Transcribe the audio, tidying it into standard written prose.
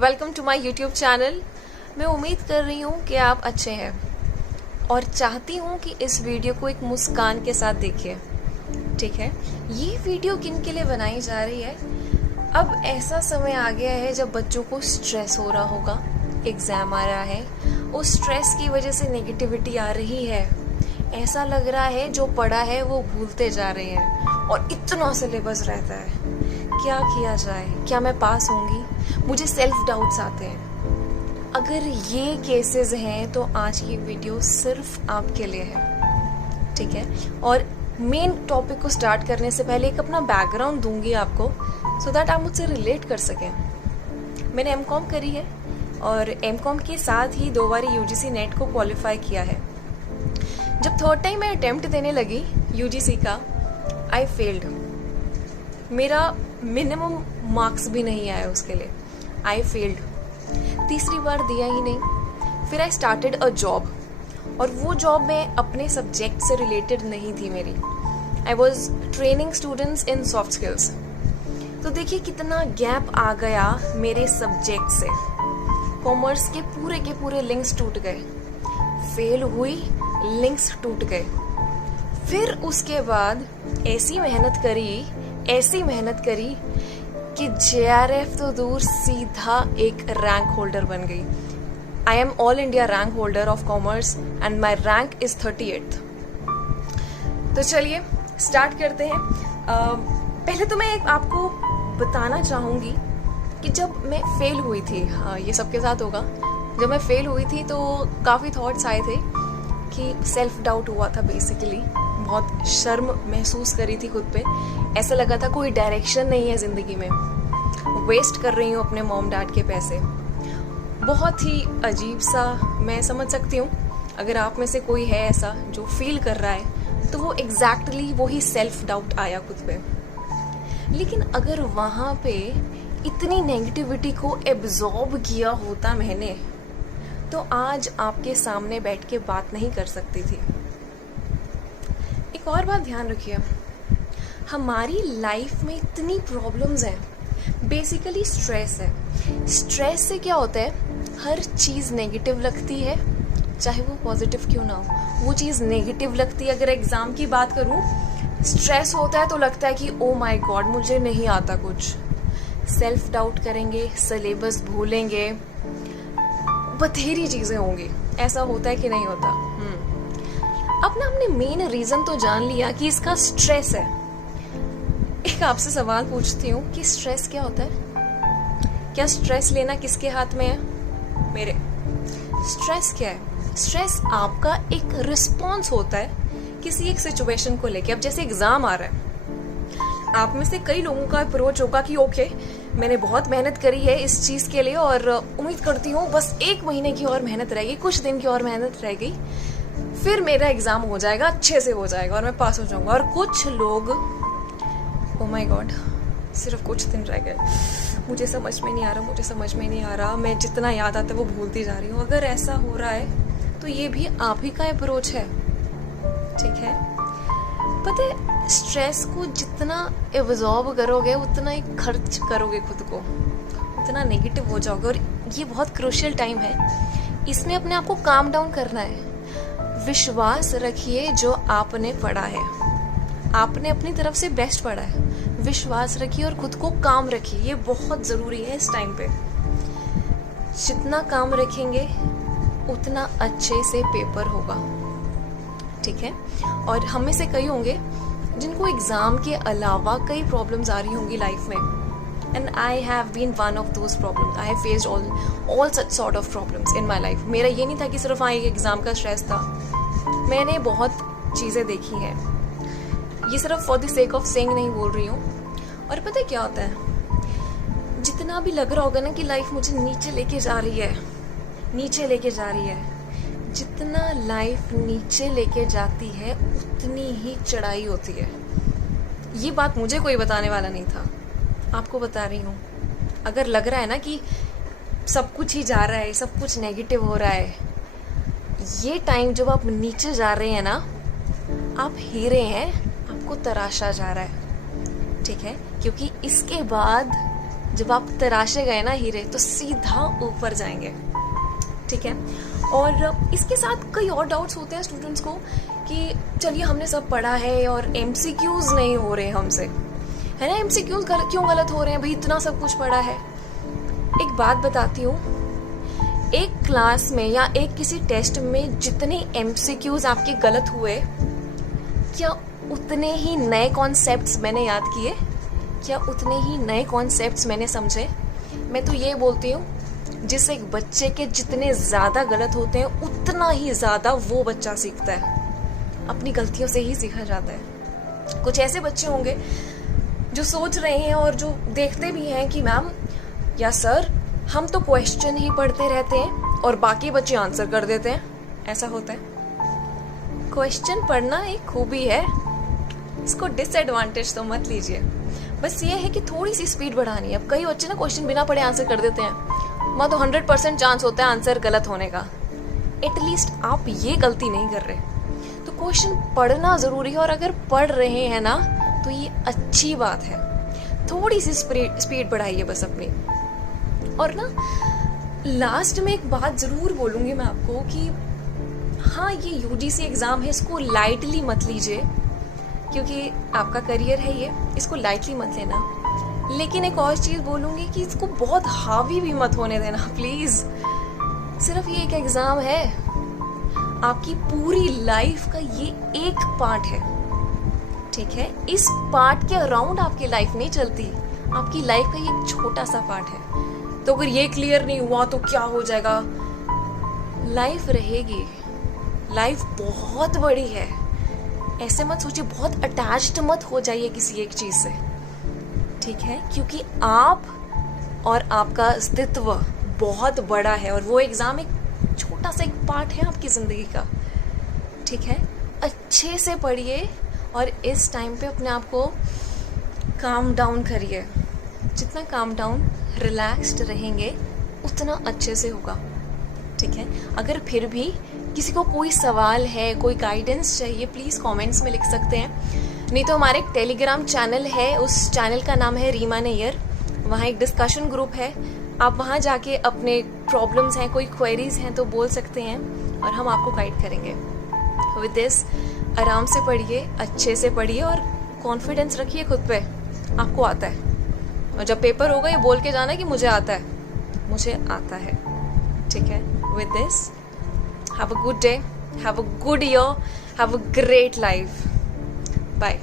Welcome to my YouTube channel. मैं उम्मीद कर रही हूँ कि आप अच्छे हैं और चाहती हूँ कि इस वीडियो को एक मुस्कान के साथ देखिए। ठीक है, ये वीडियो किन के लिए बनाई जा रही है? अब ऐसा समय आ गया है जब बच्चों को स्ट्रेस हो रहा होगा, एग्ज़ाम आ रहा है, उस स्ट्रेस की वजह से नेगेटिविटी आ रही है। ऐसा लग रहा है जो पढ़ा है वो भूलते जा रहे हैं और इतना सिलेबस रहता है। क्या किया जाए? क्या मैं पास होंगी? मुझे सेल्फ डाउट्स आते हैं। अगर ये केसेस हैं तो आज की वीडियो सिर्फ आपके लिए है। ठीक है, और मेन टॉपिक को स्टार्ट करने से पहले एक अपना बैकग्राउंड दूंगी आपको, सो दैट आप मुझसे रिलेट कर सकें। मैंने एमकॉम करी है और एमकॉम के साथ ही 2 बार यूजीसी नेट को क्वालिफाई किया है। जब थर्ड टाइम मैं अटेम्प्ट देने लगी यूजीसी का, आई फेल्ड। मेरा मिनिमम मार्क्स भी नहीं आया उसके लिए, आई फेल्ड। तीसरी बार दिया ही नहीं। फिर आई स्टार्टेड अ जॉब, और वो जॉब में अपने सब्जेक्ट से रिलेटेड नहीं थी मेरी। I was training students in soft skills. तो देखिए कितना गैप आ गया मेरे सब्जेक्ट से। कॉमर्स के पूरे लिंक्स टूट गए, फेल हुई, लिंक्स टूट गए। फिर उसके बाद ऐसी मेहनत करी कि जेआरएफ तो दूर, सीधा एक रैंक होल्डर बन गई। I am all India rank holder of commerce and my rank is 38th। तो चलिए स्टार्ट करते हैं। पहले तो मैं आपको बताना चाहूँगी कि जब मैं फेल हुई थी, हाँ ये सबके साथ होगा, जब मैं फेल हुई थी तो काफ़ी थॉट्स आए थे कि सेल्फ डाउट हुआ था। बेसिकली बहुत शर्म महसूस करी थी खुद पे। ऐसा लगा था कोई डायरेक्शन नहीं है ज़िंदगी में, वेस्ट कर रही हूँ अपने मॉम डैड के पैसे। बहुत ही अजीब सा, मैं समझ सकती हूँ अगर आप में से कोई है ऐसा जो फील कर रहा है, तो वो एग्जैक्टली वही सेल्फ डाउट आया खुद पे। लेकिन अगर वहाँ पे इतनी नेगेटिविटी को एब्जॉर्ब किया होता मैंने, तो आज आपके सामने बैठ के बात नहीं कर सकती थी। एक और बात ध्यान रखिए, हमारी लाइफ में इतनी प्रॉब्लम्स हैं, बेसिकली स्ट्रेस है। स्ट्रेस से क्या होता है, हर चीज़ नेगेटिव लगती है, चाहे वो पॉजिटिव क्यों ना हो, वो चीज़ नेगेटिव लगती है। अगर एग्ज़ाम की बात करूँ, स्ट्रेस होता है तो लगता है कि ओ माय गॉड मुझे नहीं आता कुछ। सेल्फ डाउट करेंगे, सिलेबस भूलेंगे, बथेरी चीज़ें होंगी। ऐसा होता है कि नहीं होता? अब ना हमने मेन रीज़न तो जान लिया कि इसका स्ट्रेस है। एक आपसे सवाल पूछती हूँ कि स्ट्रेस क्या होता है? क्या स्ट्रेस लेना किसके हाथ में है? मेरे। स्ट्रेस क्या है? स्ट्रेस आपका एक रिस्पॉन्स होता है किसी एक सिचुएशन को लेके। अब जैसे एग्जाम आ रहा है, आप में से कई लोगों का अप्रोच होगा कि ओके मैंने बहुत मेहनत करी है इस चीज़ के लिए और उम्मीद करती हूँ बस 1 महीने की और मेहनत रहेगी, कुछ दिन की और मेहनत रह गई, फिर मेरा एग्जाम हो जाएगा, अच्छे से हो जाएगा और मैं पास हो जाऊंगा। और कुछ लोग, ओ माय गॉड सिर्फ कुछ दिन रह गए, मुझे समझ में नहीं आ रहा, मैं जितना याद आता है वो भूलती जा रही हूँ। अगर ऐसा हो रहा है तो ये भी आप ही का अप्रोच है। ठीक है, पता है स्ट्रेस को जितना एब्जॉर्ब करोगे उतना ही खर्च करोगे खुद को, उतना नेगेटिव हो जाओगे। और ये बहुत क्रूशियल टाइम है, इसमें अपने आप को काम डाउन करना है। विश्वास रखिए जो आपने पढ़ा है, आपने अपनी तरफ से बेस्ट पढ़ा है, विश्वास रखिए और खुद को काम रखिए। ये बहुत ज़रूरी है इस टाइम पे। जितना काम रखेंगे उतना अच्छे से पेपर होगा। ठीक है, और हम में से कई होंगे जिनको एग्ज़ाम के अलावा कई प्रॉब्लम्स आ रही होंगी लाइफ में, and I have been one of those problems. I have faced all such sort of problems in my life. मेरा ये नहीं था कि सिर्फ एक एग्ज़ाम का स्ट्रेस था, मैंने बहुत चीज़ें देखी हैं। ये सिर्फ for the sake of saying नहीं बोल रही हूँ। और पता है क्या होता है, जितना भी लग रहा होगा ना कि लाइफ मुझे नीचे लेके जा रही है, जितना लाइफ नीचे लेके जाती है उतनी ही चढ़ाई होती है। ये बात मुझे कोई बताने वाला नहीं था, आपको बता रही हूँ। अगर लग रहा है ना कि सब कुछ ही जा रहा है, सब कुछ नेगेटिव हो रहा है, ये टाइम जब आप नीचे जा रहे हैं ना, आप हीरे हैं, आपको तराशा जा रहा है। ठीक है, क्योंकि इसके बाद जब आप तराशे गए ना हीरे तो सीधा ऊपर जाएंगे, ठीक है। और इसके साथ कई और डाउट्स होते हैं स्टूडेंट्स को कि चलिए हमने सब पढ़ा है और एमसीक्यूज नहीं हो रहे हमसे, है ना। एमसीक्यूज क्यों गलत हो रहे हैं भाई, इतना सब कुछ पढ़ा है। एक बात बताती हूँ, एक क्लास में या एक किसी टेस्ट में जितने एमसीक्यूज आपके गलत हुए, क्या उतने ही नए कॉन्सेप्ट्स मैंने याद किए? क्या उतने ही नए कॉन्सेप्ट्स मैंने समझे? मैं तो ये बोलती हूँ, जिस एक बच्चे के जितने ज़्यादा गलत होते हैं उतना ही ज़्यादा वो बच्चा सीखता है। अपनी गलतियों से ही सीखा जाता है। कुछ ऐसे बच्चे होंगे जो सोच रहे हैं और जो देखते भी हैं कि मैम या सर हम तो क्वेश्चन ही पढ़ते रहते हैं और बाकी बच्चे आंसर कर देते हैं। ऐसा होता है। क्वेश्चन पढ़ना एक खूबी है, इसको डिसएडवांटेज तो मत लीजिए। बस ये है कि थोड़ी सी स्पीड बढ़ानी है। अब कई बच्चे ना क्वेश्चन बिना पढ़े आंसर कर देते हैं, वहाँ तो 100% चांस होता है आंसर गलत होने का। एटलीस्ट आप ये गलती नहीं कर रहे। तो क्वेश्चन पढ़ना ज़रूरी है, और अगर पढ़ रहे हैं ना तो ये अच्छी बात है। थोड़ी सी स्पीड बढ़ाइए बस अपनी। और ना लास्ट में एक बात ज़रूर बोलूँगी मैं आपको कि हाँ, ये यूजीसी एग्ज़ाम है, इसको लाइटली मत लीजिए, क्योंकि आपका करियर है ये, इसको लाइटली मत लेना। लेकिन एक और चीज़ बोलूँगी कि इसको बहुत हावी भी मत होने देना प्लीज़। सिर्फ ये एक एग्ज़ाम है, आपकी पूरी लाइफ का ये एक पार्ट है, ठीक है। इस पार्ट के अराउंड आपकी लाइफ नहीं चलती, आपकी लाइफ का ये एक छोटा सा पार्ट है। तो अगर ये क्लियर नहीं हुआ तो क्या हो जाएगा? लाइफ रहेगी, लाइफ बहुत बड़ी है। ऐसे मत सोचिए, बहुत अटैच्ड मत हो जाइए किसी एक चीज़ से, ठीक है, क्योंकि आप और आपका अस्तित्व बहुत बड़ा है और वो एग्ज़ाम एक छोटा सा एक पार्ट है आपकी ज़िंदगी का, ठीक है। अच्छे से पढ़िए और इस टाइम पे अपने आप को काम डाउन करिए। जितना काम डाउन रिलैक्स्ड रहेंगे उतना अच्छे से होगा, ठीक है। अगर फिर भी किसी को कोई सवाल है, कोई गाइडेंस चाहिए, प्लीज़ कमेंट्स में लिख सकते हैं। नहीं तो हमारे एक टेलीग्राम चैनल है, उस चैनल का नाम है रीमा नैयर। वहाँ एक डिस्कशन ग्रुप है, आप वहाँ जाके अपने प्रॉब्लम्स हैं, कोई क्वेरीज हैं तो बोल सकते हैं और हम आपको गाइड करेंगे। विद दिस आराम से पढ़िए, अच्छे से पढ़िए और कॉन्फिडेंस रखिए खुद पे, आपको आता है। और जब पेपर होगा ये बोल के जाना कि मुझे आता है, मुझे आता है, ठीक है। With this have a good day, have a good year, have a great life. Bye.